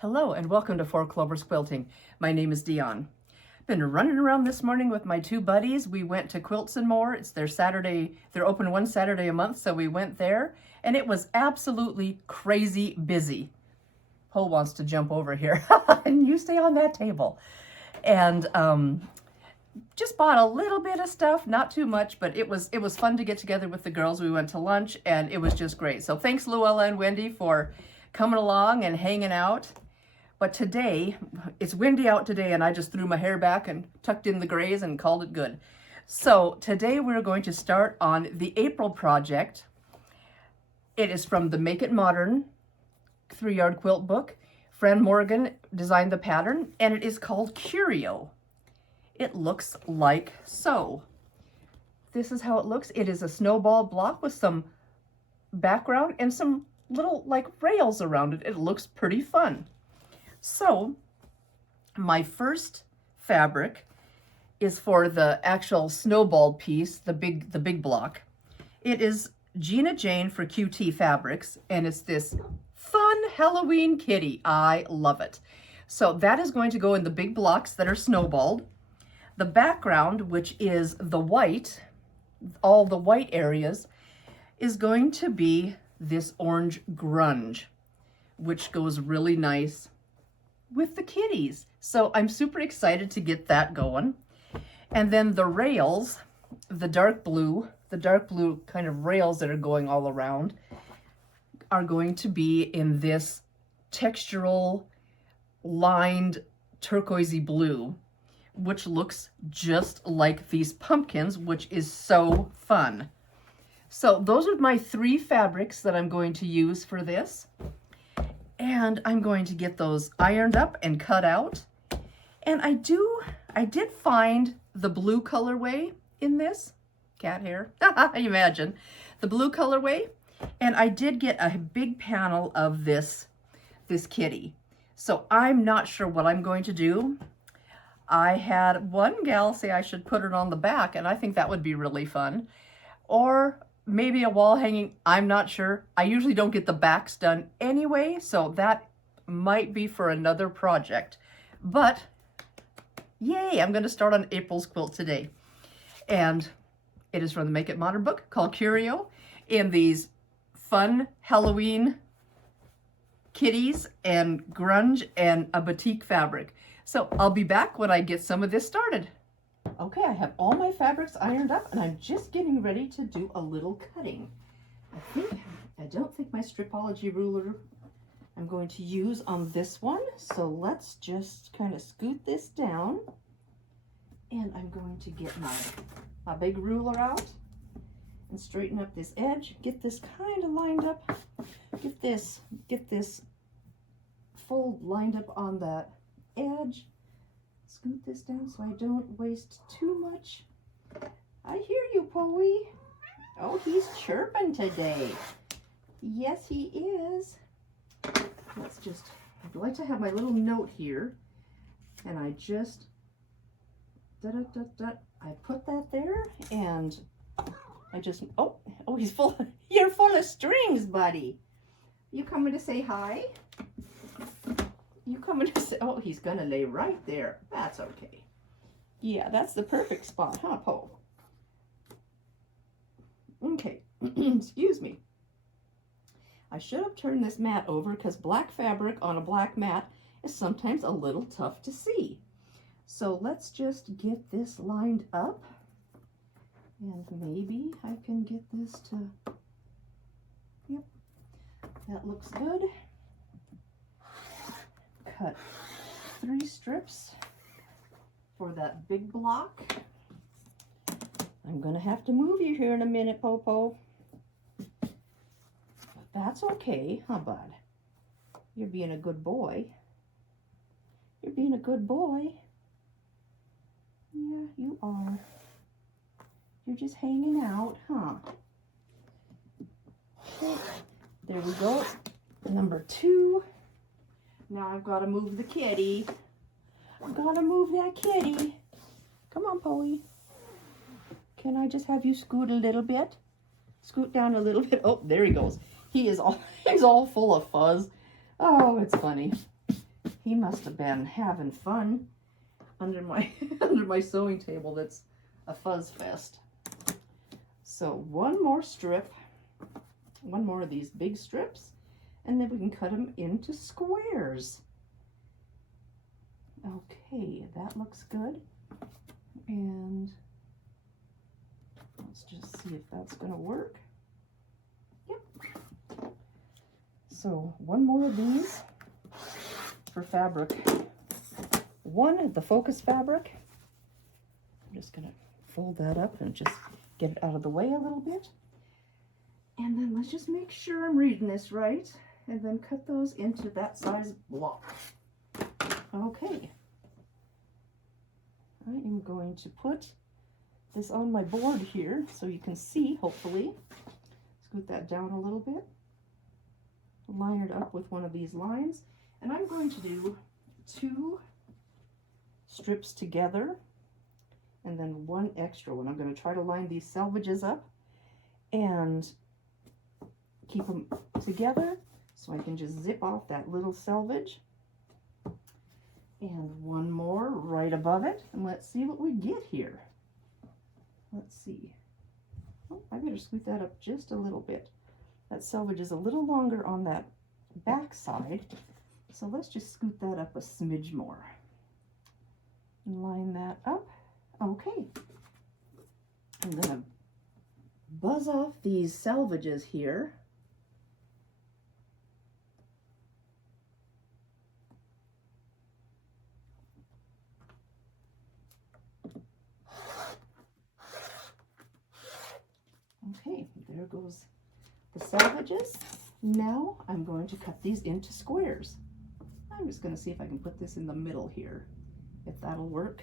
Hello and welcome to Four Clovers Quilting. My name is Diahn. Been running around this morning with my two buddies. We went to Quilts and More. It's their Saturday, they're open one Saturday a month, so we went there and it was absolutely crazy busy. Poe wants to jump over here and you stay on that table. And just bought a little bit of stuff, not too much, but it was fun to get together with the girls. We went to lunch and it was just great. So thanks Luella and Wendy for coming along and hanging out. But today, it's windy out today and I just threw my hair back and tucked in the grays and called it good. So today we're going to start on the April project. It is from the Make It Modern 3-yard quilt book. Fran Morgan designed the pattern and it is called Curio. It looks like so. This is how it looks. It is a snowball block with some background and some little like rails around it. It looks pretty fun. So my first fabric is for the actual snowball piece, the big block. It is Gina Jane for QT Fabrics, and it's this fun Halloween kitty. I love it. So that is going to go in the big blocks that are snowballed. The background, which is the white, all the white areas, is going to be this orange grunge, which goes really nice with the kitties. So I'm super excited to get that going. And then the rails, the dark blue kind of rails that are going all around are going to be in this textural lined turquoisey blue, which looks just like these pumpkins, which is so fun. So those are my 3 fabrics that I'm going to use for this. And I'm going to get those ironed up and cut out. And I did find the blue colorway in this. Cat hair, imagine. The blue colorway. And I did get a big panel of this kitty. So I'm not sure what I'm going to do. I had one gal say I should put it on the back, and I think that would be really fun. Or maybe a wall hanging, I'm not sure. I usually don't get the backs done anyway, so that might be for another project. But yay, I'm going to start on April's quilt today. And it is from the Make It Modern book called Curio, in these fun Halloween kitties and grunge and a batik fabric. So I'll be back when I get some of this started. Okay, I have all my fabrics ironed up and I'm just getting ready to do a little cutting. I don't think my Stripology ruler I'm going to use on this one. So let's just kind of scoot this down. And I'm going to get my big ruler out and straighten up this edge. Get this kind of lined up. Get this fold lined up on that edge. Scoot this down so I don't waste too much. I hear you, Poey. Oh, he's chirping today. Yes, he is. I'd like to have my little note here. And I just, I put that there and I just, oh, he's full, you're full of strings, buddy. You coming to say hi? You coming to say, oh, he's gonna lay right there. That's okay. Yeah, that's the perfect spot, huh, Poe? Okay, excuse me. I should have turned this mat over because black fabric on a black mat is sometimes a little tough to see. So let's just get this lined up. And maybe I can get this to, yep, that looks good. Cut 3 strips for that big block. I'm gonna have to move you here in a minute, Popo. But that's okay, huh, bud? You're being a good boy. You're being a good boy. Yeah, you are. You're just hanging out, huh? Okay, there we go. Number 2. Now I've got to move the kitty. I've got to move that kitty. Come on, Poey. Can I just have you scoot a little bit? Scoot down a little bit. Oh, there he goes. He's all full of fuzz. Oh, it's funny. He must have been having fun under my under my sewing table. That's a fuzz fest. So one more strip, one more of these big strips, and then we can cut them into squares. Okay, that looks good. And let's just see if that's going to work. Yep. So one more of these for fabric. One, the focus fabric. I'm just going to fold that up and just get it out of the way a little bit. And then let's just make sure I'm reading this right. And then cut those into that size block. Okay. I am going to put this on my board here so you can see, hopefully. Scoot that down a little bit. Line it up with one of these lines. And I'm going to do 2 strips together and then 1 extra one. I'm going to try to line these selvages up and keep them together so I can just zip off that little selvage. And one more right above it, and let's see what we get here. Let's see. Oh, I better scoot that up just a little bit. That selvage is a little longer on that back side, so let's just scoot that up a smidge more. And line that up. Okay. I'm gonna buzz off these selvages here. Okay, there goes the selvages. Now I'm going to cut these into squares. I'm just going to see if I can put this in the middle here, if that'll work.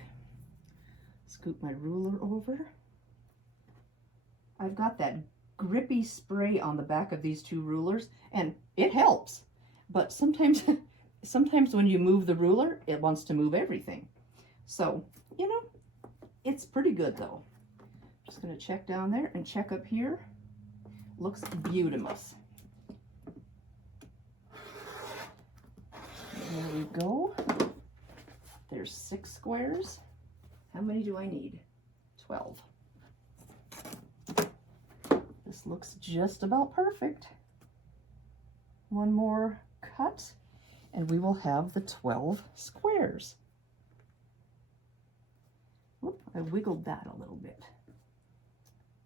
Scoop my ruler over. I've got that grippy spray on the back of these 2 rulers, and it helps. But sometimes, sometimes when you move the ruler, it wants to move everything. So, you know, it's pretty good though. Just going to check down there and check up here. Looks beautimous. There we go. There's 6 squares. How many do I need? 12. This looks just about perfect. One more cut and we will have the 12 squares. Oop, I wiggled that a little bit.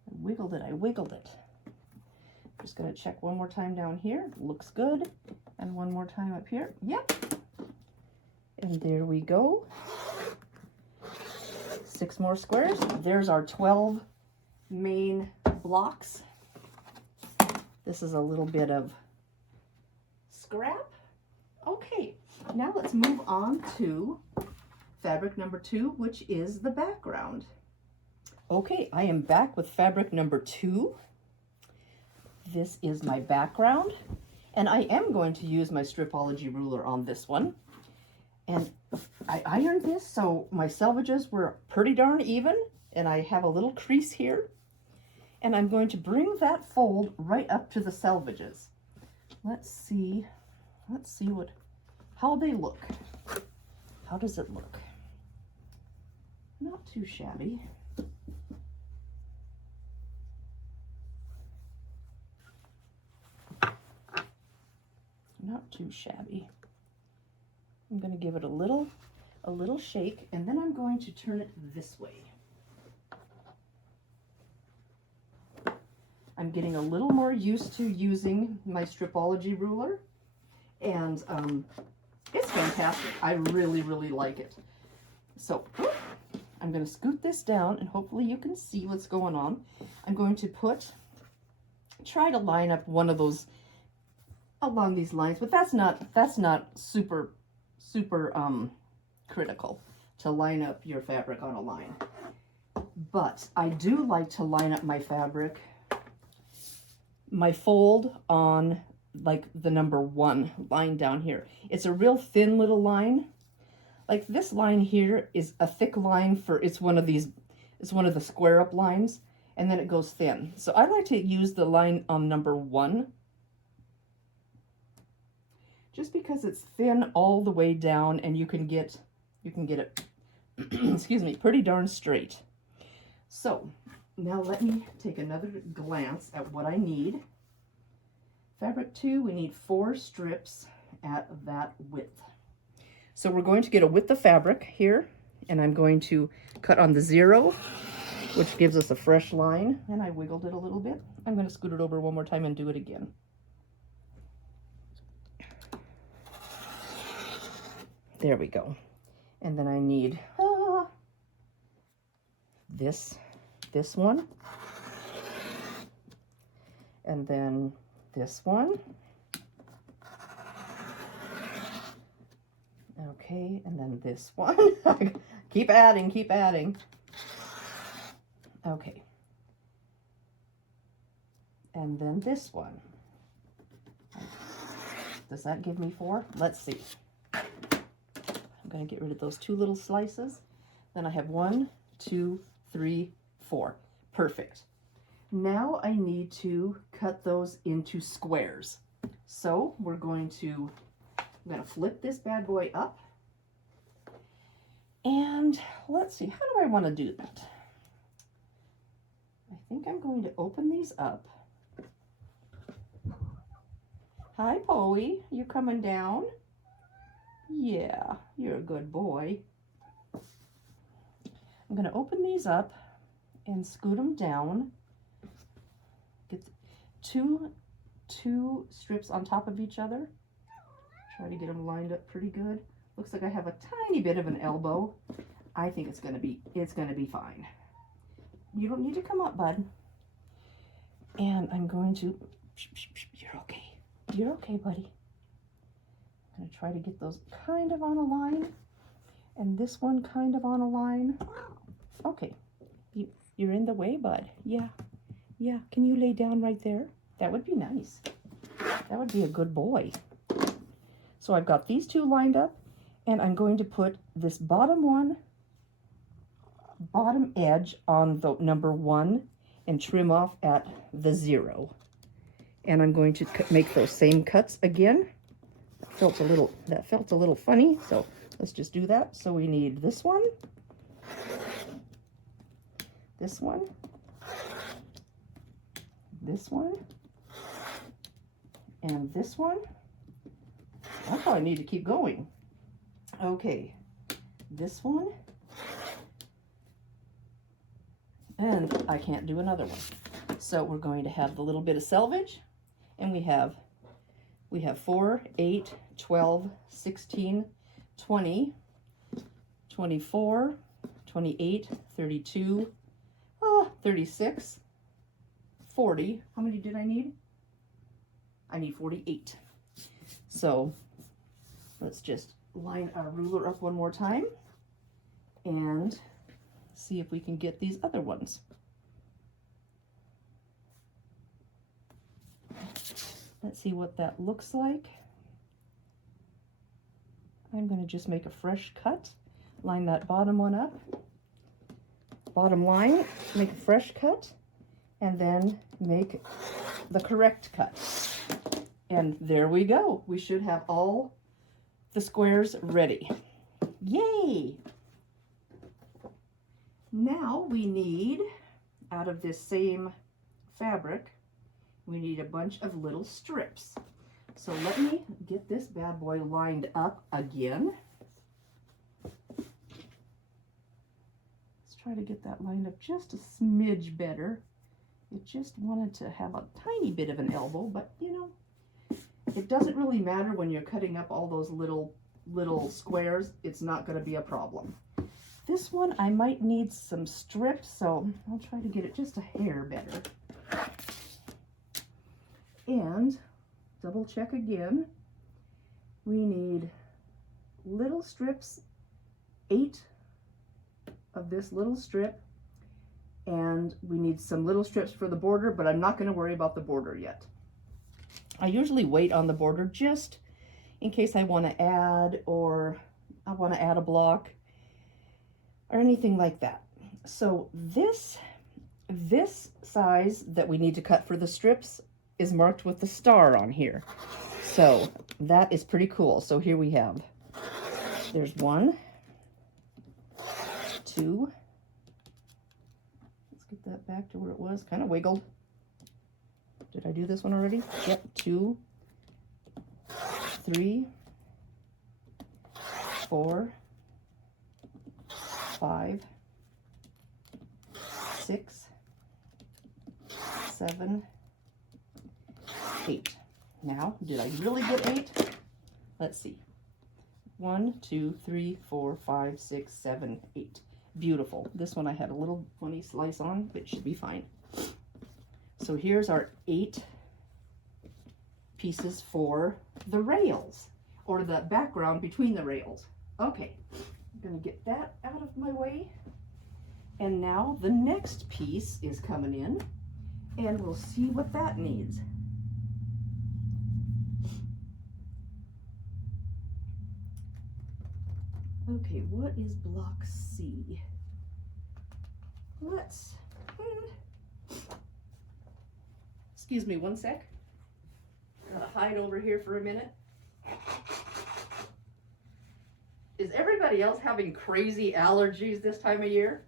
I wiggled it. Just going to check one more time down here. Looks good. And one more time up here. Yep. And there we go. 6 more squares. There's our 12 main blocks. This is a little bit of scrap. Okay, now let's move on to fabric number 2, which is the background. Okay, I am back with fabric number 2. This is my background, and I am going to use my Stripology ruler on this one. And I ironed this so my selvages were pretty darn even, and I have a little crease here. And I'm going to bring that fold right up to the selvages. Let's see how they look. How does it look? Not too shabby. Not too shabby. I'm going to give it a little shake, and then I'm going to turn it this way. I'm getting a little more used to using my Stripology ruler, and it's fantastic. I really, really like it. So I'm going to scoot this down, and hopefully you can see what's going on. I'm going to try to line up one of those along these lines, but that's not super critical to line up your fabric on a line. But I do like to line up my fabric, my fold on like the number 1 line down here. It's a real thin little line. Like this line here is a thick line it's one of the square up lines, and then it goes thin. So I like to use the line on number 1. just because it's thin all the way down and you can get it, excuse me, pretty darn straight. So now let me take another glance at what I need. Fabric 2, we need 4 strips at that width. So we're going to get a width of fabric here, and I'm going to cut on the 0, which gives us a fresh line, and I wiggled it a little bit. I'm going to scoot it over one more time and do it again. There we go. And then I need this one, and then this one. Okay, and then this one. Keep adding, keep adding. Okay. And then this one. Does that give me 4? Let's see. I'm going to get rid of those 2 little slices. Then I have 1, 2, 3, 4. Perfect. Now I need to cut those into squares. So I'm going to flip this bad boy up. And let's see, how do I want to do that? I think I'm going to open these up. Hi, Poey, you coming down? Yeah, you're a good boy. I'm going to open these up and scoot them down. Get two strips on top of each other. Try to get them lined up pretty good. Looks like I have a tiny bit of an elbow. I think it's gonna be fine. You don't need to come up, bud. And I'm going to, you're okay. You're okay, buddy. I'm gonna try to get those kind of on a line, and this one kind of on a line. Okay, you're in the way, bud. Yeah, can you lay down right there? That would be nice. That would be a good boy. So I've got these 2 lined up, and I'm going to put this bottom edge on the number 1 and trim off at the 0. And I'm going to make those same cuts again. That felt a little funny, so let's just do that. So we need this one, this one, this one, and this one. I probably need to keep going. Okay, this one, and I can't do another one. So we're going to have the little bit of selvage, and we have 4, 8, 12, 16, 20, 24, 28, 32, 36, 40. How many did I need? I need 48. So let's just line our ruler up one more time and see if we can get these other ones. Let's see what that looks like. I'm going to just make a fresh cut, line that bottom one up, bottom line, make a fresh cut, and then make the correct cut. And there we go. We should have all the squares ready. Yay! Now we need, out of this same fabric, we need a bunch of little strips. So let me get this bad boy lined up again. Let's try to get that lined up just a smidge better. It just wanted to have a tiny bit of an elbow, but you know, it doesn't really matter when you're cutting up all those little squares. It's not going to be a problem. This one I might need some strips, so I'll try to get it just a hair better. And double check again. We need little strips, 8 of this little strip, and we need some little strips for the border, but I'm not going to worry about the border yet. I usually wait on the border just in case I want to add, or I want to add a block or anything like that. So this size that we need to cut for the strips is marked with the star on here. So that is pretty cool. So here we have, there's 1, 2, let's get that back to where it was, kind of wiggled. Did I do this one already? Yep, 2, 3, 4, 5, 6, 7, 8. Now, did I really get 8? Let's see. 1, 2, 3, 4, 5, 6, 7, 8. Beautiful. This one I had a little funny slice on, but it should be fine. So here's our 8 pieces for the rails, or the background between the rails. Okay, I'm gonna get that out of my way. And now the next piece is coming in, and we'll see what that needs. Okay, what is block C? Let's, excuse me one sec. Gotta hide over here for a minute. Is everybody else having crazy allergies this time of year?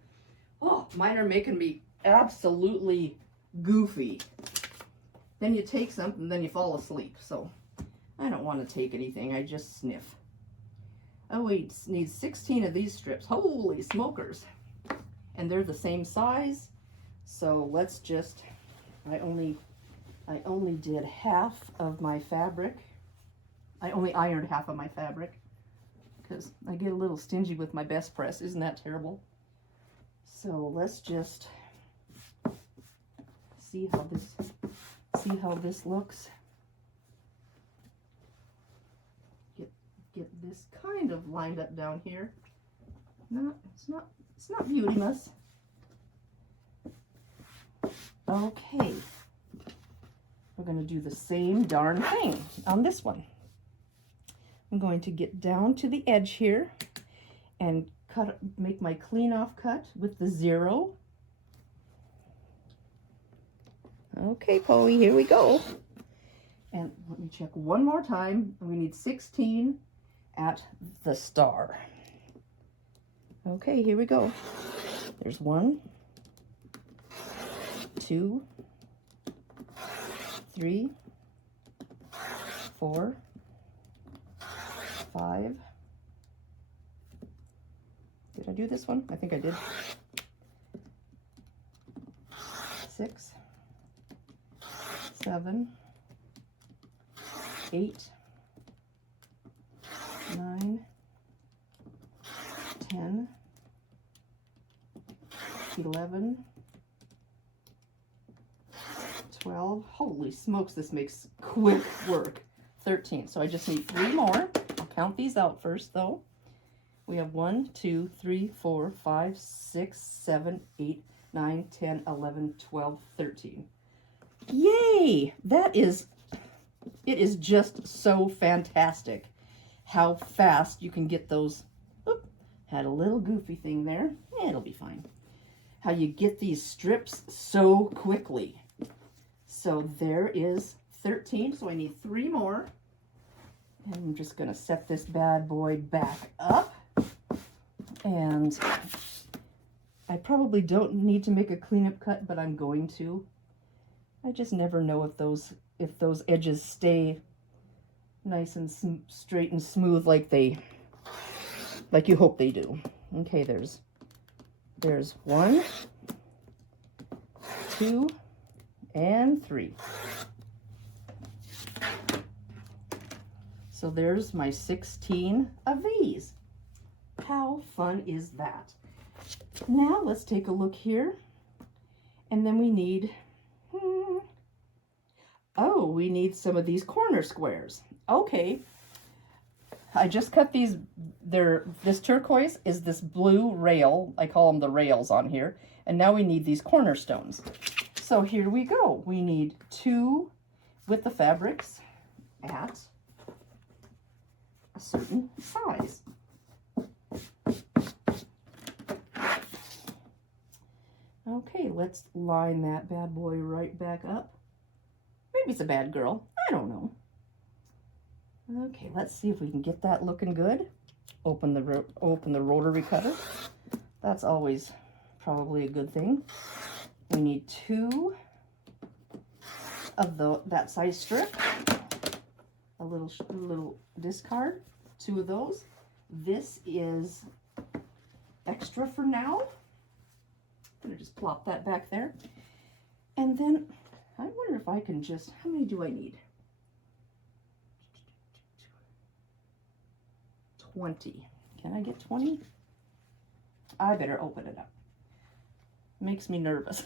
Oh, mine are making me absolutely goofy. Then you take something, then you fall asleep. So I don't want to take anything, I just sniff. Oh wait, needs 16 of these strips. Holy smokers. And they're the same size. So let's just, I only did half of my fabric. I only ironed half of my fabric because I get a little stingy with my best press. Isn't that terrible? So let's just see how this looks. Get this kind of lined up down here. No, it's not beauty-muss. Okay. We're going to do the same darn thing on this one. I'm going to get down to the edge here and make my clean off cut with the 0. Okay, Poey, here we go. And let me check one more time. We need 16 at the star. Okay, here we go. There's 1, 2, 3, 4, 5. Did I do this one? I think I did. 6, 7, 8, 9, 10, 11, 12. Holy smokes, this makes quick work. 13. So I just need 3 more. I'll count these out first though. We have 1, 2, 3, 4, 5, 6, 7, 8, 9, 10, 11, 12, 13. Yay! It is just so fantastic how fast you can get those. Oop, had a little goofy thing there. It'll be fine. How you get these strips so quickly. So there is 13, so I need 3 more. And I'm just gonna set this bad boy back up. And I probably don't need to make a cleanup cut, but I'm going to. I just never know if those edges stay nice and straight and smooth like you hope they do. Okay, there's 1, 2, and 3. So there's my 16 of these. How fun is that? Now let's take a look here. And then we need, oh, we need some of these corner squares. Okay. I just cut these, this turquoise is this blue rail. I call them the rails on here. And now we need these cornerstones. So here we go. We need 2 with the fabrics at a certain size. Okay, let's line that bad boy right back up. Maybe it's a bad girl. I don't know. Okay, let's see if we can get that looking good. Open the rotary cutter. That's always probably a good thing. We need 2 of that size strip. A little discard. 2 of those. This is extra for now. I'm gonna just plop that back there. And then I wonder if I can just, how many do I need? 20. Can I get 20? I better open it up. Makes me nervous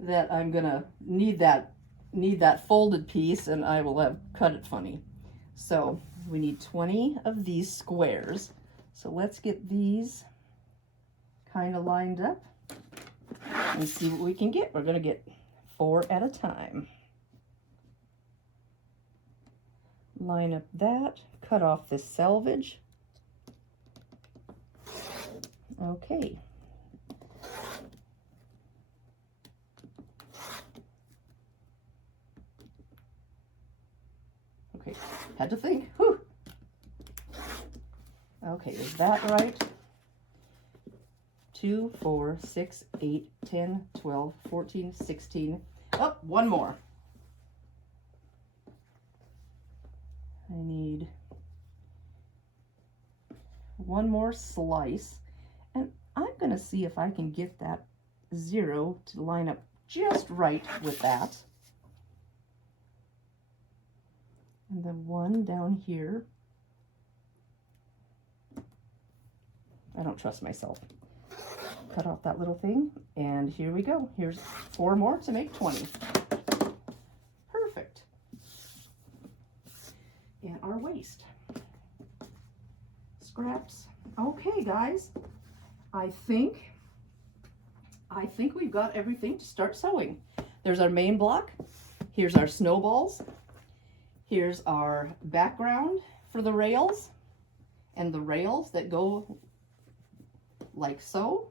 that I'm gonna need that folded piece and I will have cut it funny. So we need 20 of these squares. So let's get these kind of lined up and see what we can get. We're gonna get 4 at a time. Line up that, cut off this selvage. Okay. Okay, had to think. Whew. Okay, is that right? 2, 4, 6, 8, 10, 12, 14, 16. Oh, one more. I need one more slice. And I'm going to see if I can get that 0 to line up just right with that. And then 1 down here. I don't trust myself. Cut off that little thing, and here we go. Here's 4 more to make 20. Perfect. And our waste. Scraps. Okay, guys. I think we've got everything to start sewing. There's our main block. Here's our snowballs. Here's our background for the rails, and the rails that go like so.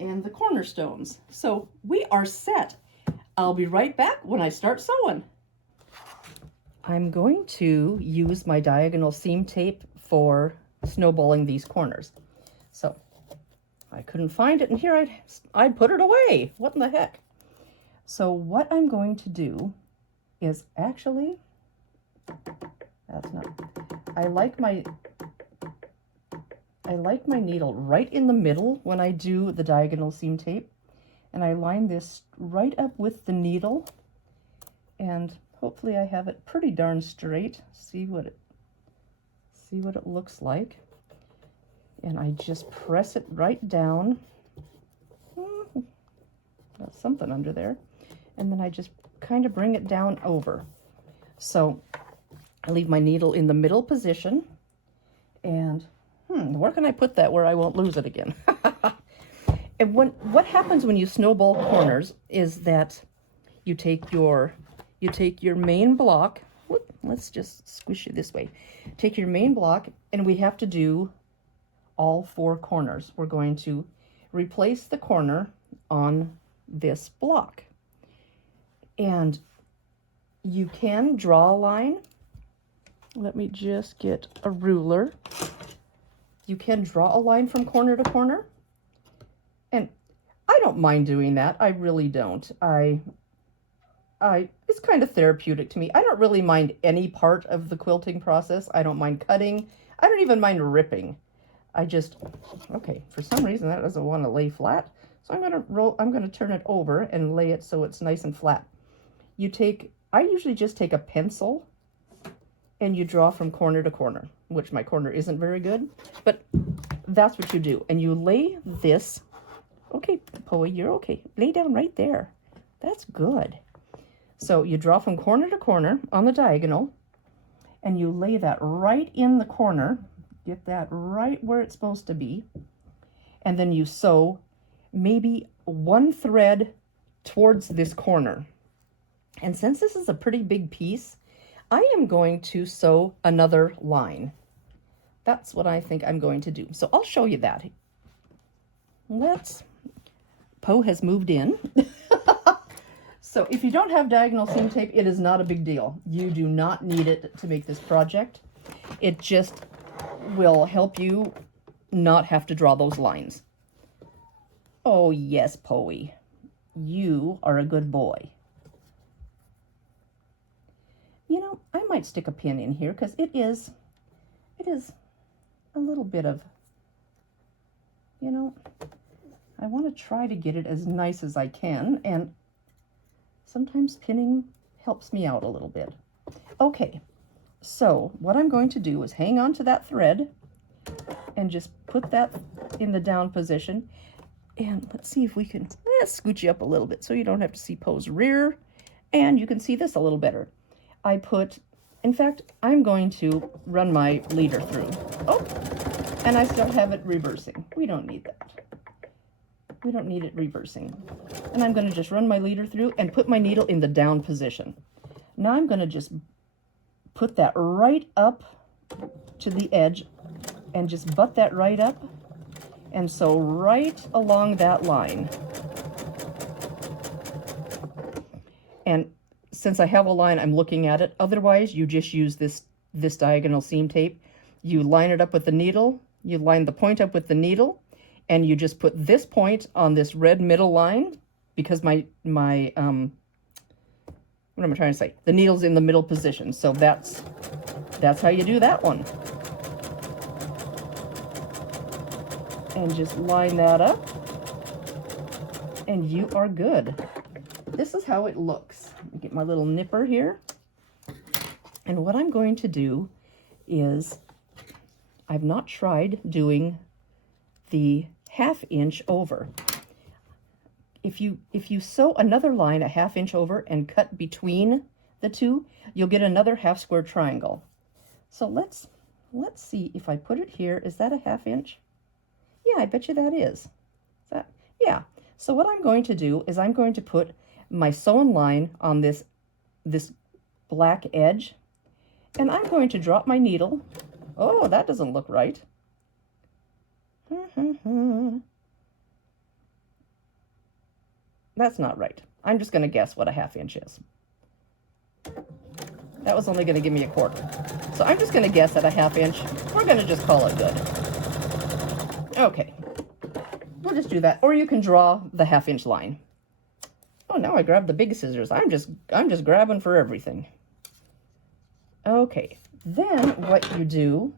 And the cornerstones. So we are set. I'll be right back when I start sewing. I'm going to use my diagonal seam tape for snowballing these corners. So I couldn't find it, and here I'd put it away. What in the heck? So what I'm going to do is actually, that's not, I like my needle right in the middle when I do the diagonal seam tape, and I line this right up with the needle, and hopefully I have it pretty darn straight. See what it looks like, and I just press it right down. Got something under there, and then I just kind of bring it down over. So I leave my needle in the middle position, and where can I put that where I won't lose it again? And what happens when you snowball corners is that you take your main block. Whoop, let's just squish it this way. Take your main block, and we have to do all 4 corners. We're going to replace the corner on this block, and you can draw a line. Let me just get a ruler. You can draw a line from corner to corner, and I don't mind doing that. I really don't. It's kind of therapeutic to me. I don't really mind any part of the quilting process. I don't mind cutting. I don't even mind ripping. Okay, for some reason that doesn't want to lay flat. So I'm going to turn it over and lay it so it's nice and flat. I usually just take a pencil and you draw from corner to corner, which my corner isn't very good, but that's what you do. And you lay this, okay, Poe, you're okay. Lay down right there. That's good. So you draw from corner to corner on the diagonal, and you lay that right in the corner, get that right where it's supposed to be, and then you sew maybe 1 thread towards this corner. And since this is a pretty big piece, I am going to sew another line. That's what I think I'm going to do. So I'll show you that. Let's Poe has moved in. So if you don't have diagonal seam tape, it is not a big deal. You do not need it to make this project. It just will help you not have to draw those lines. Oh yes, Poe, you are a good boy. You know, I might stick a pin in here because it is a little bit of, you know, I want to try to get it as nice as I can, and sometimes pinning helps me out a little bit. Okay, so what I'm going to do is hang on to that thread and just put that in the down position. And let's see if we can scooch you up a little bit so you don't have to see Poe's rear, and you can see this a little better. I put, in fact, I'm going to run my leader through. Oh, and I still have it reversing. We don't need that. We don't need it reversing. And I'm going to just run my leader through and put my needle in the down position. Now I'm going to just put that right up to the edge and just butt that right up. And so right along that line. And since I have a line, I'm looking at it. Otherwise, you just use this diagonal seam tape. You line it up with the needle. You line the point up with the needle. And you just put this point on this red middle line, because my what am I trying to say? The needle's in the middle position. So that's how you do that one. And just line that up. And you are good. This is how it looks. Let me get my little nipper here. And what I'm going to do is, I've not tried doing the 1/2 inch over. If you sew another line a 1/2 inch over and cut between the two, you'll get another half square triangle. So let's see if I put it here. Is that a 1/2 inch? Yeah, I bet you that is. That, yeah. So what I'm going to do is I'm going to put my sewn line on this black edge, and I'm going to drop my needle. Oh, that doesn't look right. That's not right. I'm just going to guess what a 1/2 inch is. That was only going to give me a 1/4. So I'm just going to guess at a 1/2 inch. We're going to just call it good. Okay. We'll just do that. Or you can draw the 1/2 inch line. Oh, now I grabbed the big scissors. I'm just grabbing for everything. Okay. Then what you do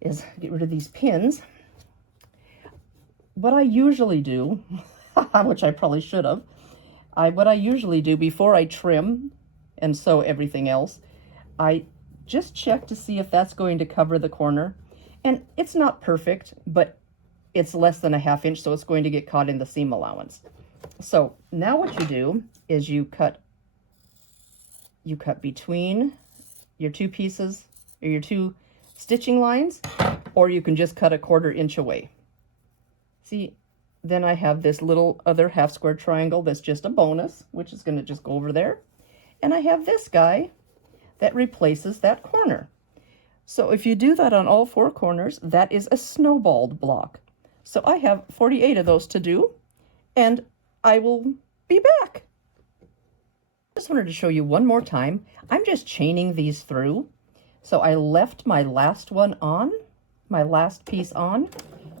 is get rid of these pins. What I usually do, which I probably should have, what I usually do before I trim and sew everything else, I just check to see if that's going to cover the corner. And it's not perfect, but it's less than a 1/2 inch, so it's going to get caught in the seam allowance. So now what you do is you cut between your two pieces, or your two stitching lines, or you can just cut a 1/4 inch away. See, then I have this little other half square triangle that's just a bonus, which is going to just go over there. And I have this guy that replaces that corner. So if you do that on all 4 corners, that is a snowballed block. So I have 48 of those to do, and I will be back. Just wanted to show you one more time. I'm just chaining these through. So I left my last one on, my last piece on,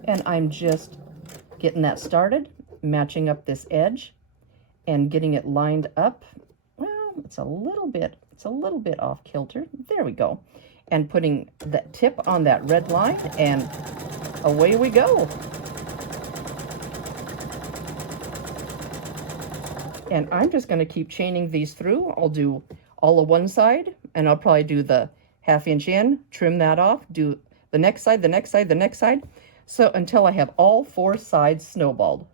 and I'm just getting that started, matching up this edge and getting it lined up. Well, it's a little bit off kilter. There we go. And putting that tip on that red line, and away we go. And I'm just going to keep chaining these through. I'll do all of one side, and I'll probably do the 1/2 inch in, trim that off, do the next side, the next side, the next side. So until I have all 4 sides snowballed.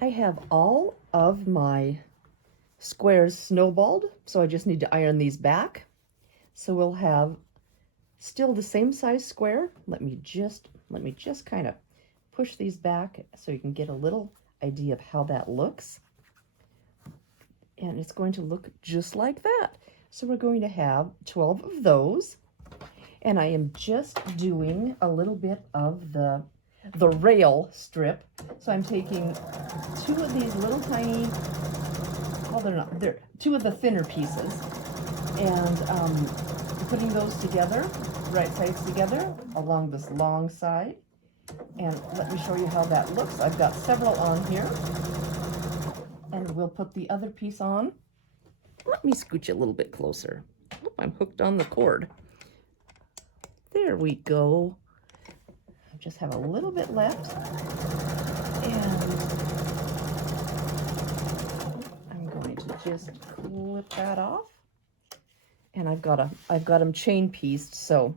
I have all of my squares snowballed, so I just need to iron these back. So we'll have still the same size square. Let me just kind of push these back so you can get a little idea of how that looks. And it's going to look just like that. So we're going to have 12 of those. And I am just doing a little bit of the the rail strip. So I'm taking two of these little tiny, well, they're two of the thinner pieces, and putting those together, right sides together, along this long side. And let me show you how that looks. I've got several on here, and we'll put the other piece on. Let me scooch a little bit closer. Oh, I'm hooked on the cord. There we go. I just have a little bit left, and I'm going to just clip that off. And I've got them chain pieced, so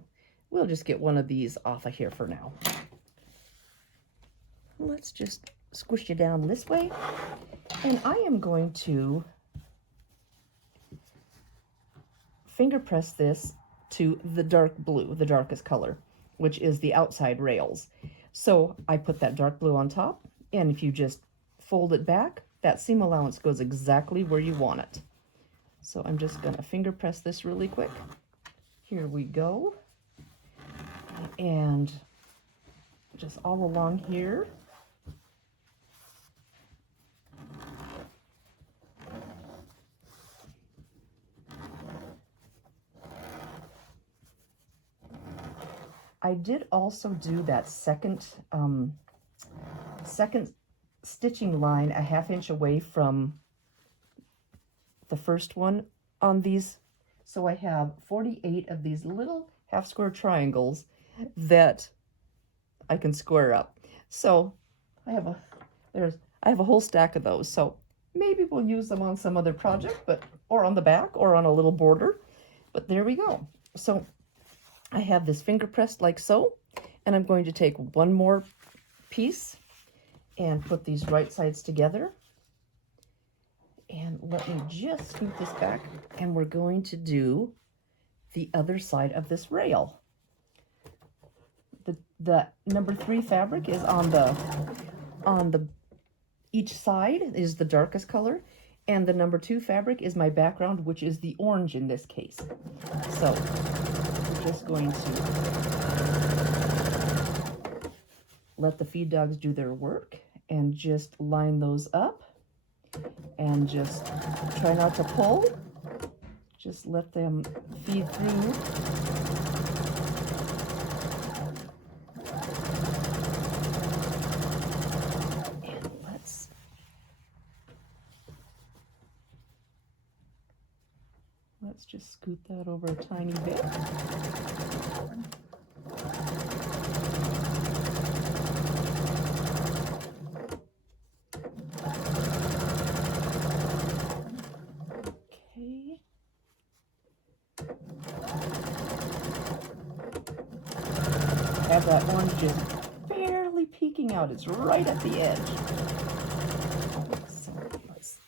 we'll just get one of these off of here for now. Let's just squish you down this way, and I am going to finger press this to the dark blue, the darkest color, which is the outside rails. So I put that dark blue on top, and if you just fold it back, that seam allowance goes exactly where you want it. So I'm just going to finger press this really quick. Here we go. And just all along here. I did also do that second stitching line a ½ inch away from the first one on these. So I have 48 of these little half square triangles that I can square up. So I have a whole stack of those. So maybe we'll use them on some other project, or on the back or on a little border. But there we go. So I have this finger pressed like so, and I'm going to take one more piece and put these right sides together. And let me just scoot this back, and we're going to do the other side of this rail. The number 3 fabric is on the each side is the darkest color, and the number 2 fabric is my background, which is the orange in this case. So we're just going to let the feed dogs do their work and just line those up. And just try not to pull. Just let them feed through. And let's just scoot that over a tiny bit. Have that orange just barely peeking out. It's right at the edge. So let's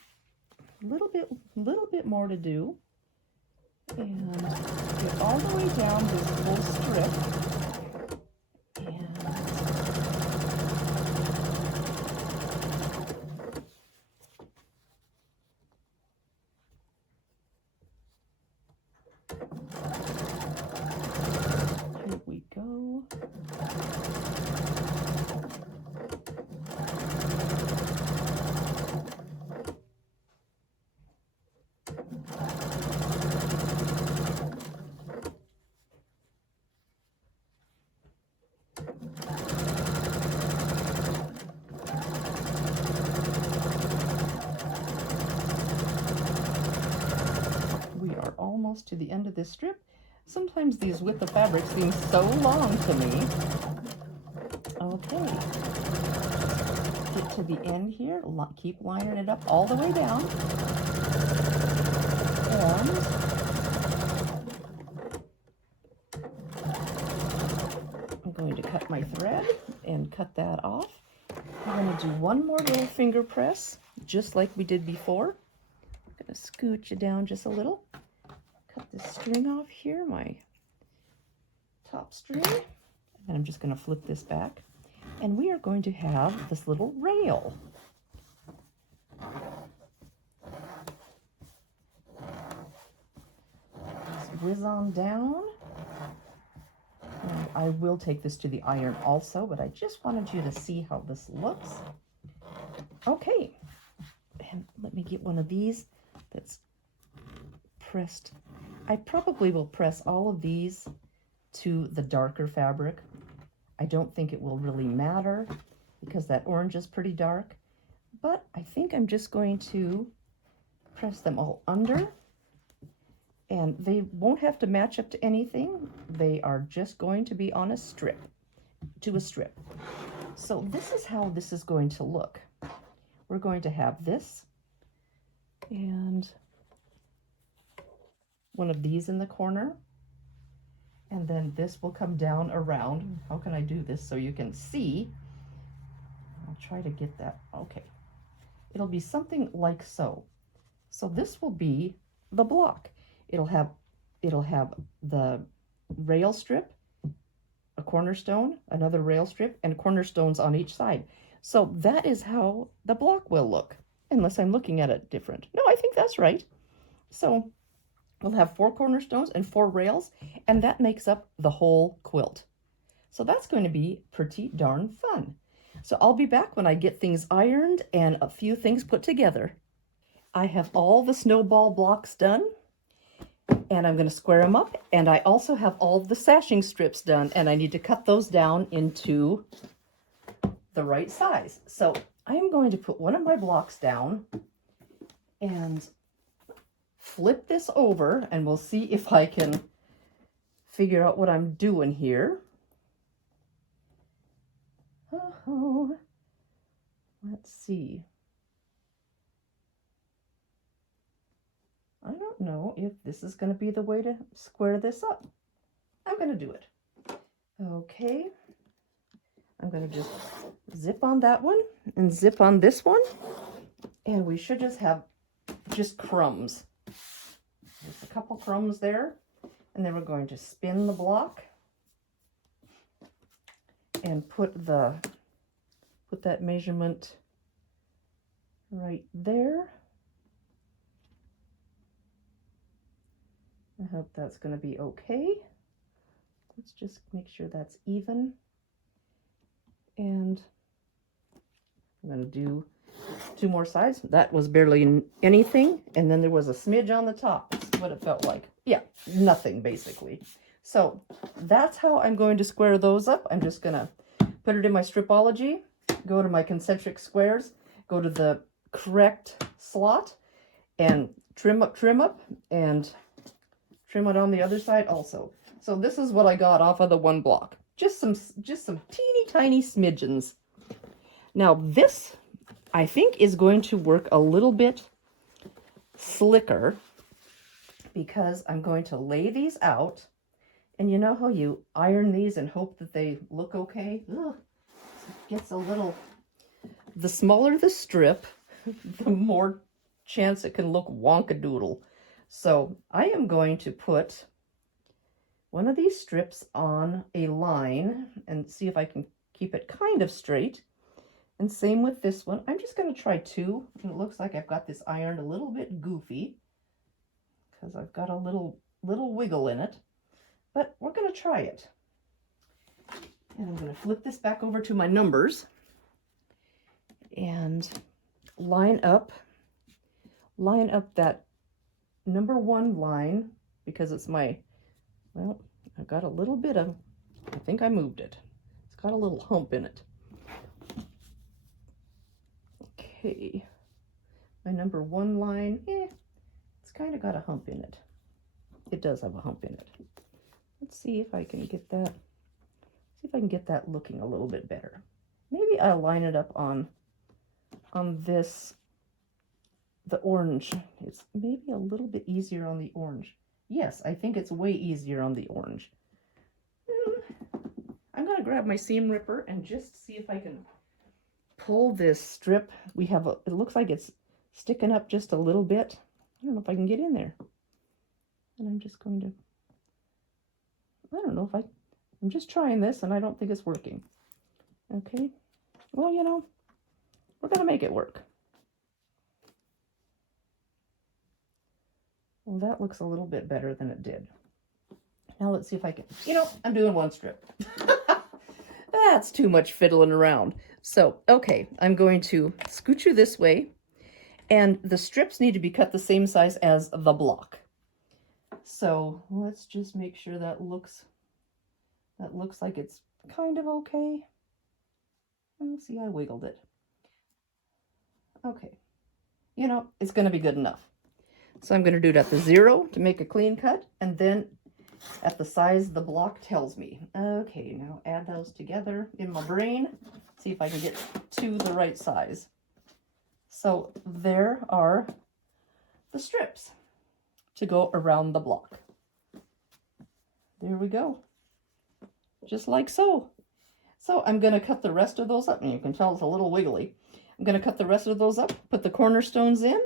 little bit more to do, and get all the way down this whole strip. Here we go. We are almost to the end of this strip. Sometimes these width of fabric seem so long to me. Okay, get to the end here, keep lining it up all the way down. And I'm going to cut my thread and cut that off. I'm going to do one more little finger press, just like we did before. I'm going to scoot you down just a little. Cut this string off here, my top string, and I'm just going to flip this back, and we are going to have this little rail. Just whiz on down. And I will take this to the iron also, but I just wanted you to see how this looks. Okay, and let me get one of these that's pressed. I probably will press all of these to the darker fabric. I don't think it will really matter because that orange is pretty dark, but I think I'm just going to press them all under, and they won't have to match up to anything. They are just going to be on a strip, to a strip. So this is how this is going to look. We're going to have this and one of these in the corner, and then this will come down around. How can I do this so you can see? I'll try to get that. Okay. It'll be something like so. So this will be the block. It'll have the rail strip, a cornerstone, another rail strip, and cornerstones on each side. So that is how the block will look, unless I'm looking at it different. No, I think that's right. So we'll have 4 cornerstones and 4 rails, and that makes up the whole quilt. So that's going to be pretty darn fun. So I'll be back when I get things ironed and a few things put together. I have all the snowball blocks done, and I'm going to square them up, and I also have all the sashing strips done, and I need to cut those down into the right size. So I am going to put one of my blocks down and flip this over, and we'll see if I can figure out what I'm doing here. Oh, let's see. I don't know if this is going to be the way to square this up. I'm going to do it. Okay. I'm going to just zip on that one and zip on this one. And we should just have just crumbs. Just a couple crumbs there. And then we're going to spin the block and put that measurement right there. I hope that's going to be okay. Let's just make sure that's even. And I'm going to do 2 more sides. That was barely anything. And then there was a smidge on the top. That's what it felt like. Yeah, nothing basically. So that's how I'm going to square those up. I'm just going to put it in my Stripology, go to my concentric squares, go to the correct slot, and trim up, and trim it on the other side also. So this is what I got off of the one block. Just some teeny tiny smidgens. Now this, I think, is going to work a little bit slicker because I'm going to lay these out. And you know how you iron these and hope that they look okay? Ugh, it gets a little... The smaller the strip, the more chance it can look wonkadoodle. So I am going to put one of these strips on a line and see if I can keep it kind of straight. And same with this one. I'm just going to try 2. And it looks like I've got this ironed a little bit goofy because I've got a little wiggle in it. But we're going to try it. And I'm going to flip this back over to my numbers and line up that number 1 line, because it's my, well, I've got a little bit of, I think I moved it. It's got a little hump in it. Okay, my number 1 line, it's kind of got a hump in it. It does have a hump in it. Let's see if I can get that, looking a little bit better. Maybe I'll line it up on this, the orange. It's maybe a little bit easier on the orange. Yes, I think it's way easier on the orange. I'm going to grab my seam ripper and just see if I can pull this strip. We have it looks like it's sticking up just a little bit. I don't know if I can get in there. And I'm just going to, I don't know if I'm just trying this and I don't think it's working. Okay. Well, you know, we're going to make it work. Well, that looks a little bit better than it did. Now let's see if I can, I'm doing one strip. That's too much fiddling around. So, okay, I'm going to scoot you this way, and the strips need to be cut the same size as the block. So let's just make sure that looks like it's kind of okay. Oh, see, I wiggled it. Okay. It's going to be good enough. So I'm going to do it at the 0 to make a clean cut, and then at the size the block tells me. Okay, now add those together in my brain. See if I can get to the right size. So there are the strips to go around the block. There we go. Just like so. So I'm going to cut the rest of those up, and you can tell it's a little wiggly. I'm going to cut the rest of those up, put the cornerstones in.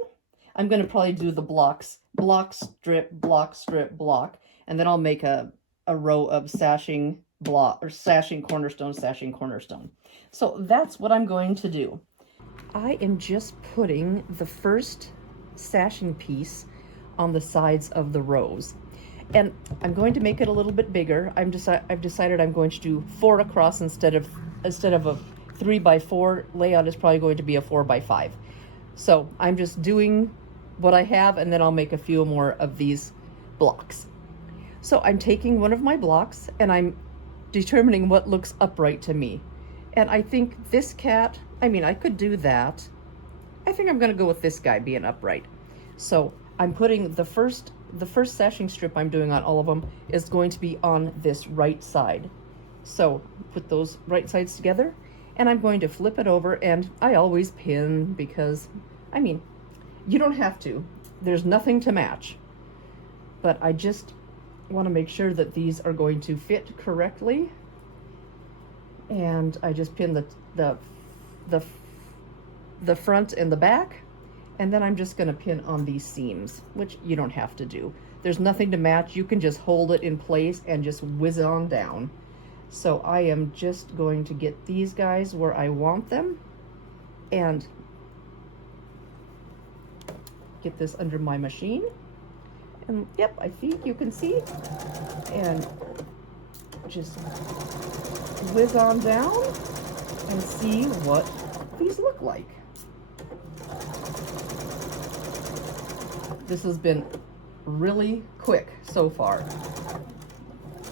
I'm going to probably do the blocks, block, strip, block, strip, block, and then I'll make a row of sashing block, or sashing cornerstone, sashing cornerstone. So that's what I'm going to do. I am just putting the first sashing piece on the sides of the rows. And I'm going to make it a little bit bigger. I've decided I'm going to do 4 across instead of a 3x4 layout. Is probably going to be a 4x5. So I'm just doing what I have, and then I'll make a few more of these blocks. So I'm taking one of my blocks and I'm determining what looks upright to me. And I think this cat, I could do that. I think I'm going to go with this guy being upright. So I'm putting the first sashing strip I'm doing on all of them is going to be on this right side. So put those right sides together, and I'm going to flip it over, and I always pin because, you don't have to. There's nothing to match. But I just want to make sure that these are going to fit correctly. And I just pin the front and the back, and then I'm just going to pin on these seams, which you don't have to do. There's nothing to match. You can just hold it in place and just whiz it on down. So I am just going to get these guys where I want them and get this under my machine. And yep, I think you can see. And just whiz on down and see what these look like. This has been really quick so far.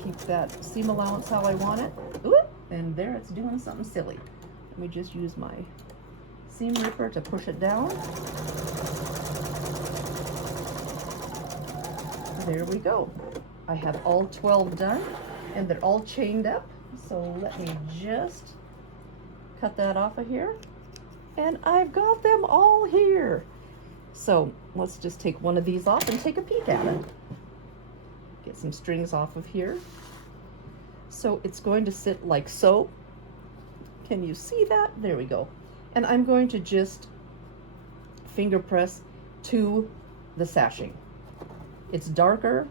Keep that seam allowance how I want it. Ooh, and there it's doing something silly. Let me just use my seam ripper to push it down. There we go. I have all 12 done, and they're all chained up. So let me just cut that off of here. And I've got them all here. So let's just take one of these off and take a peek at it. Get some strings off of here. So it's going to sit like so. Can you see that? There we go. And I'm going to just finger press to the sashing. It's darker,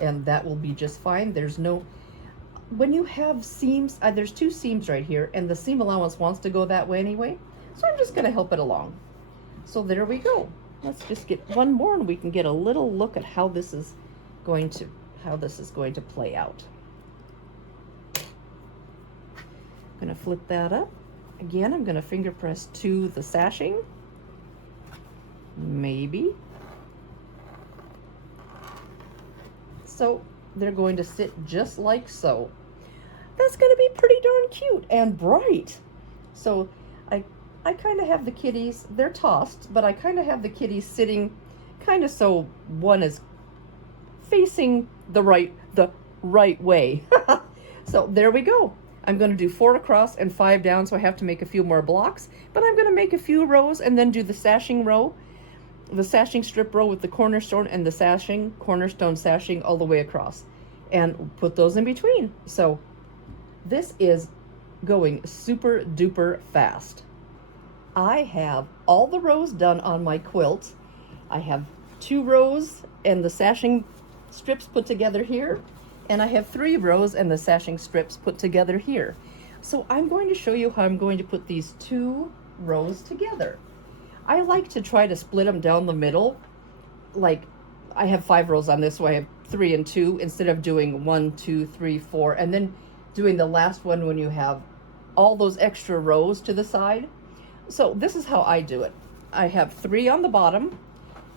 and that will be just fine. There's no, when you have seams, there's 2 seams right here, and the seam allowance wants to go that way anyway. So I'm just going to help it along. So there we go. Let's just get one more, and we can get a little look at how this is going to play out. I'm going to flip that up. Again, I'm going to finger press to the sashing. Maybe. So they're going to sit just like so. That's going to be pretty darn cute and bright. So I kind of have the kitties, they're tossed, but I kind of have the kitties sitting kind of so one is facing the right way. So there we go. I'm going to do 4 across and 5 down, so I have to make a few more blocks, but I'm going to make a few rows and then do the sashing row, the sashing strip row with the cornerstone and the sashing, cornerstone sashing all the way across, and put those in between. So this is going super duper fast. I have all the rows done on my quilt. I have 2 rows and the sashing strips put together here, and I have 3 rows and the sashing strips put together here. So I'm going to show you how I'm going to put these 2 rows together. I like to try to split them down the middle, like I have 5 rows on this, so I have 3 and 2 instead of doing 1, 2, 3, 4, and then doing the last one when you have all those extra rows to the side. So this is how I do it. I have 3 on the bottom,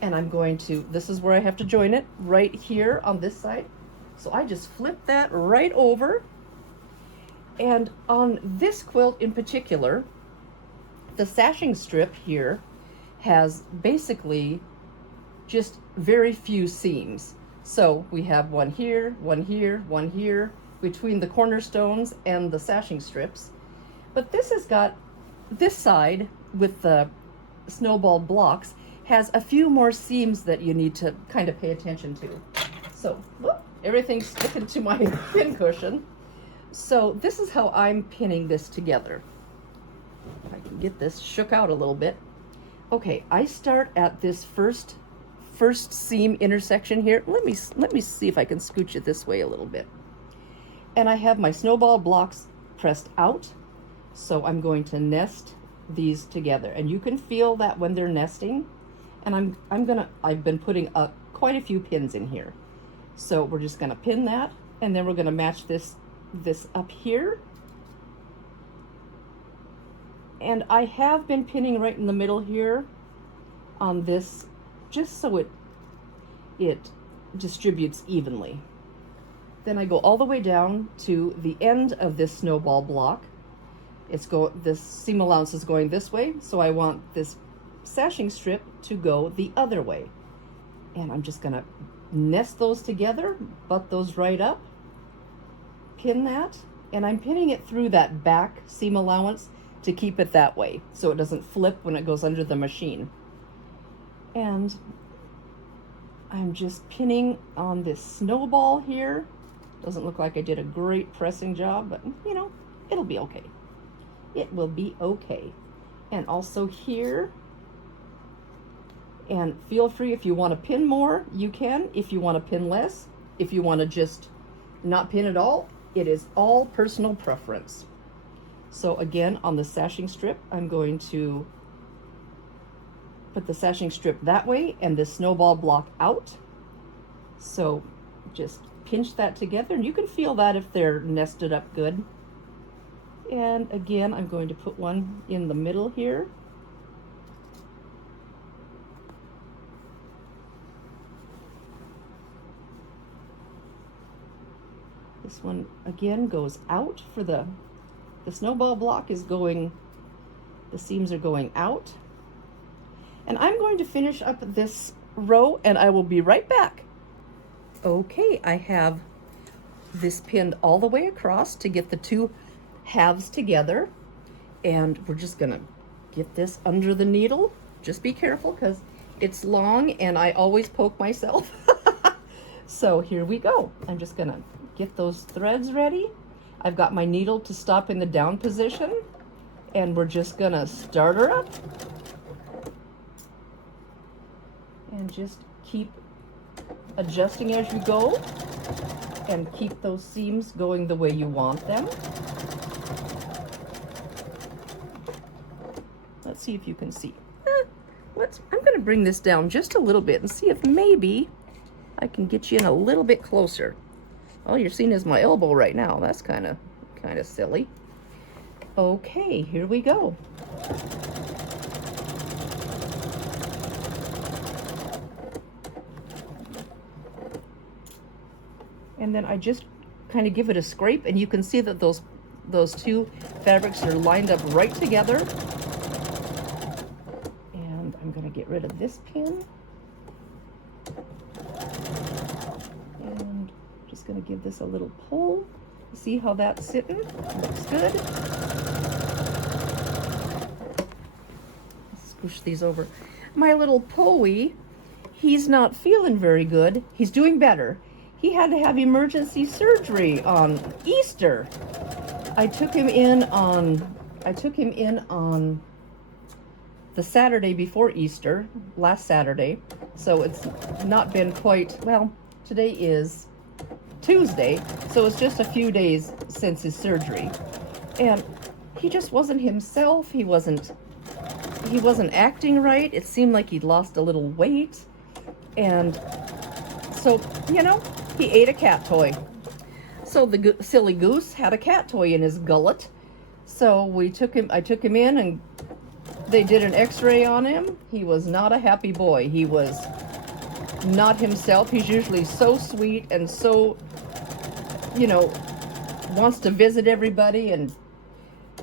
and I'm going to, this is where I have to join it, right here on this side. So I just flip that right over. And on this quilt in particular, the sashing strip here has basically just very few seams. So we have one here, one here, one here, between the cornerstones and the sashing strips. But this has got, this side with the snowball blocks has a few more seams that you need to kind of pay attention to. So, whoop, everything's sticking to my pin cushion. So this is how I'm pinning this together. If I can get this shook out a little bit. Okay, I start at this first seam intersection here. Let me see if I can scooch it this way a little bit. And I have my snowball blocks pressed out. So I'm going to nest these together, and you can feel that when they're nesting. And I've been putting quite a few pins in here. So we're just gonna pin that, and then we're gonna match this up here. And I have been pinning right in the middle here on this, just so it distributes evenly. Then I go all the way down to the end of this snowball block. This seam allowance is going this way, so I want this sashing strip to go the other way. And I'm just gonna nest those together, butt those right up, pin that, and I'm pinning it through that back seam allowance to keep it that way so it doesn't flip when it goes under the machine. And I'm just pinning on this snowball here. Doesn't look like I did a great pressing job, but you know, it'll be okay. It will be okay. And also here, and feel free, if you want to pin more, you can. If you want to pin less, if you want to just not pin at all, it is all personal preference. So again, on the sashing strip, I'm going to put the sashing strip that way and the snowball block out. So just pinch that together, and you can feel that if they're nested up good. And again, I'm going to put one in the middle here. This one again goes out for the snowball block is going, the seams are going out. And I'm going to finish up this row, and I will be right back. Okay, I have this pinned all the way across to get the two halves together, and we're just gonna get this under the needle. Just be careful because it's long and I always poke myself. So here we go. I'm just gonna get those threads ready. I've got my needle to stop in the down position, and we're just gonna start her up and just keep adjusting as you go and keep those seams going the way you want them. Let's see if you can see. I'm going to bring this down just a little bit and see if maybe I can get you in a little bit closer. All you're seeing is my elbow right now. That's kind of silly. Okay, here we go. And then I just kind of give it a scrape, and you can see that those two fabrics are lined up right together. And I'm going to get rid of this pin. And just going to give this a little pull. See how that's sitting? Looks good. Squish these over. My little Poey, he's not feeling very good. He's doing better. He had to have emergency surgery on Easter. I took him in on the Saturday before Easter, last Saturday. So it's not been quite, well, today is Tuesday, so it's just a few days since his surgery. And he just wasn't himself. He wasn't acting right. It seemed like he'd lost a little weight. And So, you know, he ate a cat toy. So the silly goose had a cat toy in his gullet. So I took him in and they did an x-ray on him. He was not a happy boy. He was not himself. He's usually so sweet and so, you know, wants to visit everybody,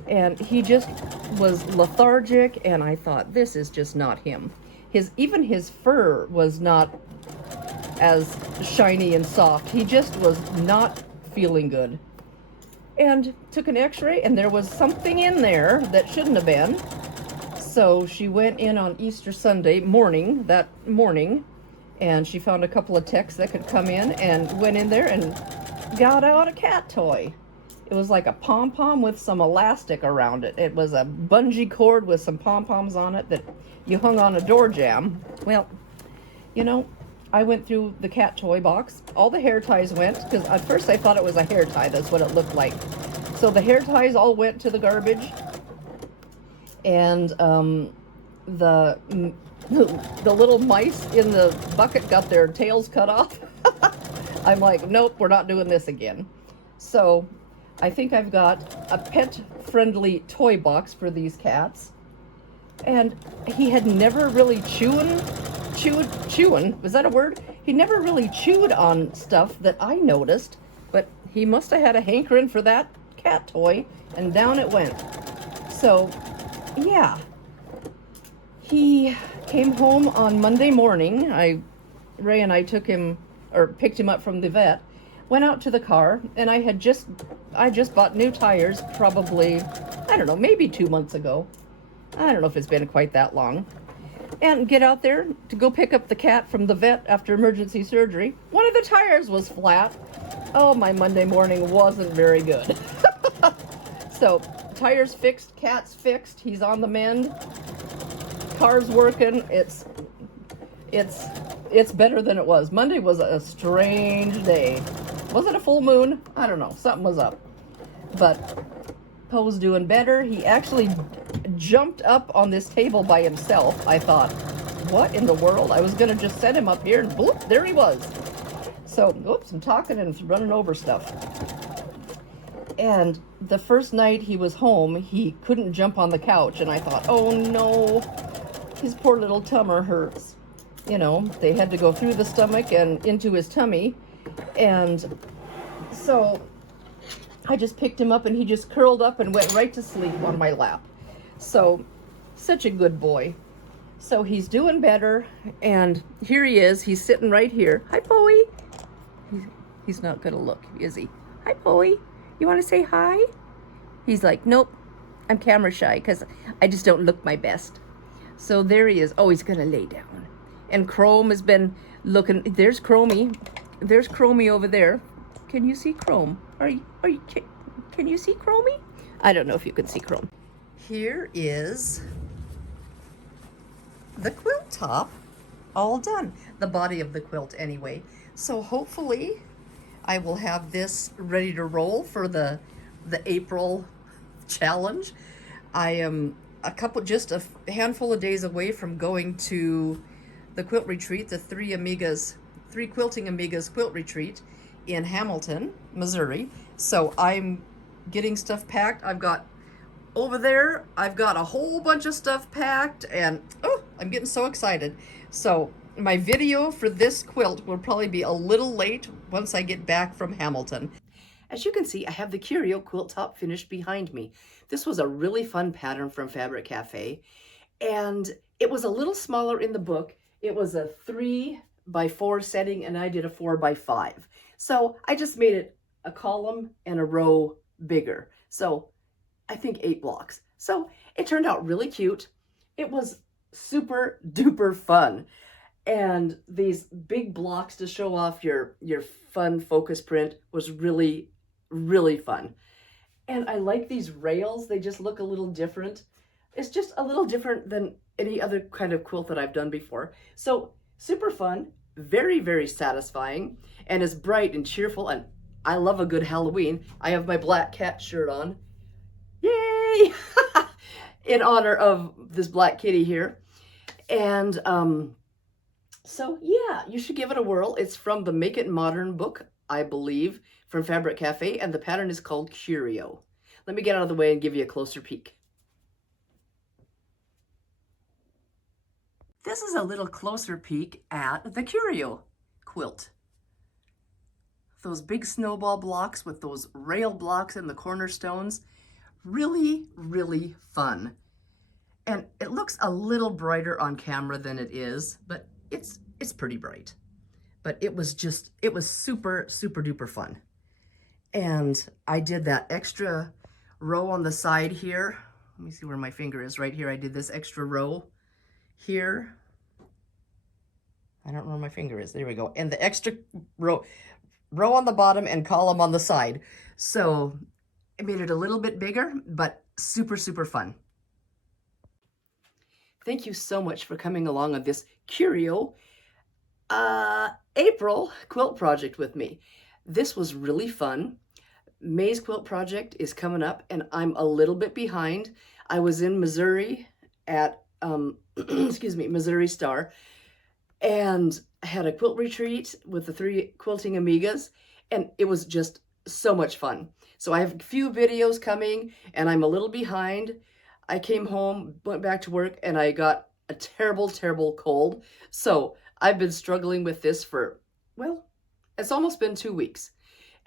and he just was lethargic, and I thought, this is just not him. Even his fur was not as shiny and soft. He just was not feeling good. And took an x-ray, and there was something in there that shouldn't have been. So she went in on Easter Sunday morning, and she found a couple of techs that could come in, and went in there and got out a cat toy. It was like a pom-pom with some elastic around it. It was a bungee cord with some pom-poms on it that you hung on a door jamb. Well, you know, I went through the cat toy box. All the hair ties went, because at first I thought it was a hair tie. That's what it looked like. So the hair ties all went to the garbage. And the little mice in the bucket got their tails cut off. I'm like, nope, we're not doing this again. So I think I've got a pet-friendly toy box for these cats. And he had never really chewing, was that a word? He never really chewed on stuff that I noticed, but he must have had a hankering for that cat toy, and down it went. So, yeah. He came home on Monday morning. Ray and I picked him up from the vet, went out to the car, and I just bought new tires probably, I don't know, maybe 2 months ago. I don't know if it's been quite that long. And get out there to go pick up the cat from the vet after emergency surgery. One of the tires was flat. Oh, my Monday morning wasn't very good. So, tires fixed, cat's fixed, he's on the mend, car's working. It's better than it was. Monday was a strange day. Was it a full moon? I don't know. Something was up. But Poe's doing better. He actually jumped up on this table by himself. I thought, what in the world? I was going to just set him up here, and bloop, there he was. So, oops, I'm talking and running over stuff. And the first night he was home, he couldn't jump on the couch, and I thought, oh no, his poor little tumor hurts. You know, they had to go through the stomach and into his tummy. And so I just picked him up, and he just curled up and went right to sleep on my lap. So, such a good boy. So he's doing better, and here he is. He's sitting right here. Hi, Bowie. He's not gonna look, is he? Hi, Bowie. You want to say hi? He's like, nope, I'm camera shy because I just don't look my best. So there he is. Oh, he's gonna lay down. And Chrome has been looking. There's Chromie. There's Chromie over there. Can you see Chrome? Can you see Chromie? I don't know if you can see Chrome. Here is the quilt top all done. The body of the quilt anyway. So hopefully I will have this ready to roll for the April challenge. I am just a handful of days away from going to the quilt retreat, the three Quilting Amigas quilt retreat in Hamilton, Missouri. So I'm getting stuff packed. I've got a whole bunch of stuff packed, and oh, I'm getting so excited. So my video for this quilt will probably be a little late once I get back from Hamilton. As you can see, I have the Curio quilt top finished behind me. This was a really fun pattern from Fabric Cafe, and it was a little smaller in the book. It was a 3x4 setting, and I did a 4x5. So I just made it a column and a row bigger. So I think 8 blocks. So it turned out really cute. It was super duper fun. And these big blocks to show off your fun focus print was really, really fun. And I like these rails. They just look a little different. It's just a little different than any other kind of quilt that I've done before. So super fun, very, very satisfying, and is bright and cheerful. And I love a good Halloween. I have my black cat shirt on. Yay! In honor of this black kitty here. And So yeah, you should give it a whirl. It's from the Make It Modern book, I believe, from Fabric Cafe, and the pattern is called Curio. Let me get out of the way and give you a closer peek. This is a little closer peek at the Curio quilt. Those big snowball blocks with those rail blocks and the cornerstones, really, really fun. And it looks a little brighter on camera than it is, but it's pretty bright. But it was super, super duper fun. And I did that extra row on the side here. Let me see where my finger is. Right here, I did this extra row here. I don't know where my finger is. There we go. And the extra row on the bottom and column on the side. So I made it a little bit bigger, but super, super fun. Thank you so much for coming along on this Curio April quilt project with me. This was really fun. May's quilt project is coming up and I'm a little bit behind. I was in Missouri at, excuse me, Missouri Star, and I had a quilt retreat with the 3 Quilting Amigas, and it was just so much fun. So I have a few videos coming and I'm a little behind. I came home, went back to work, and I got a terrible, terrible cold. So I've been struggling with this for, well, it's almost been 2 weeks.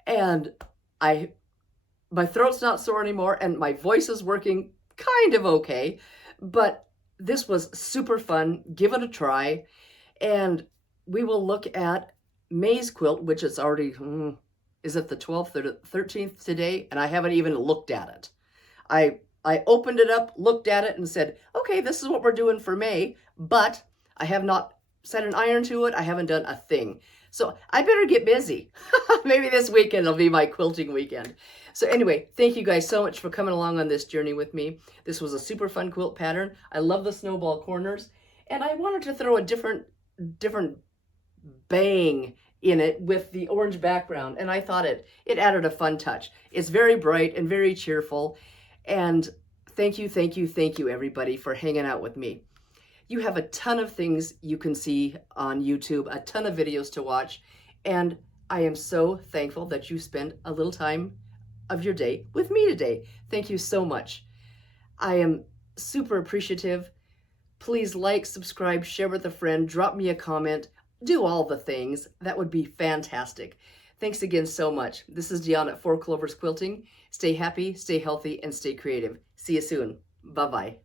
And my throat's not sore anymore, and my voice is working kind of okay. But this was super fun. Give it a try. And we will look at May's quilt, which is already, is it the 12th or the 13th today? And I haven't even looked at it. I opened it up, looked at it, and said, okay, this is what we're doing for May, but I have not set an iron to it. I haven't done a thing. So I better get busy. Maybe this weekend will be my quilting weekend. So anyway, thank you guys so much for coming along on this journey with me. This was a super fun quilt pattern. I love the snowball corners, and I wanted to throw a different bang in it with the orange background, and I thought it added a fun touch. It's very bright and very cheerful. And thank you, thank you, thank you, everybody, for hanging out with me. You have a ton of things you can see on YouTube, a ton of videos to watch, and I am so thankful that you spent a little time of your day with me today. Thank you so much. I am super appreciative. Please like, subscribe, share with a friend, drop me a comment, do all the things. That would be fantastic. Thanks again so much. This is Diahn at 4 Clovers Quilting. Stay happy, stay healthy, and stay creative. See you soon. Bye-bye.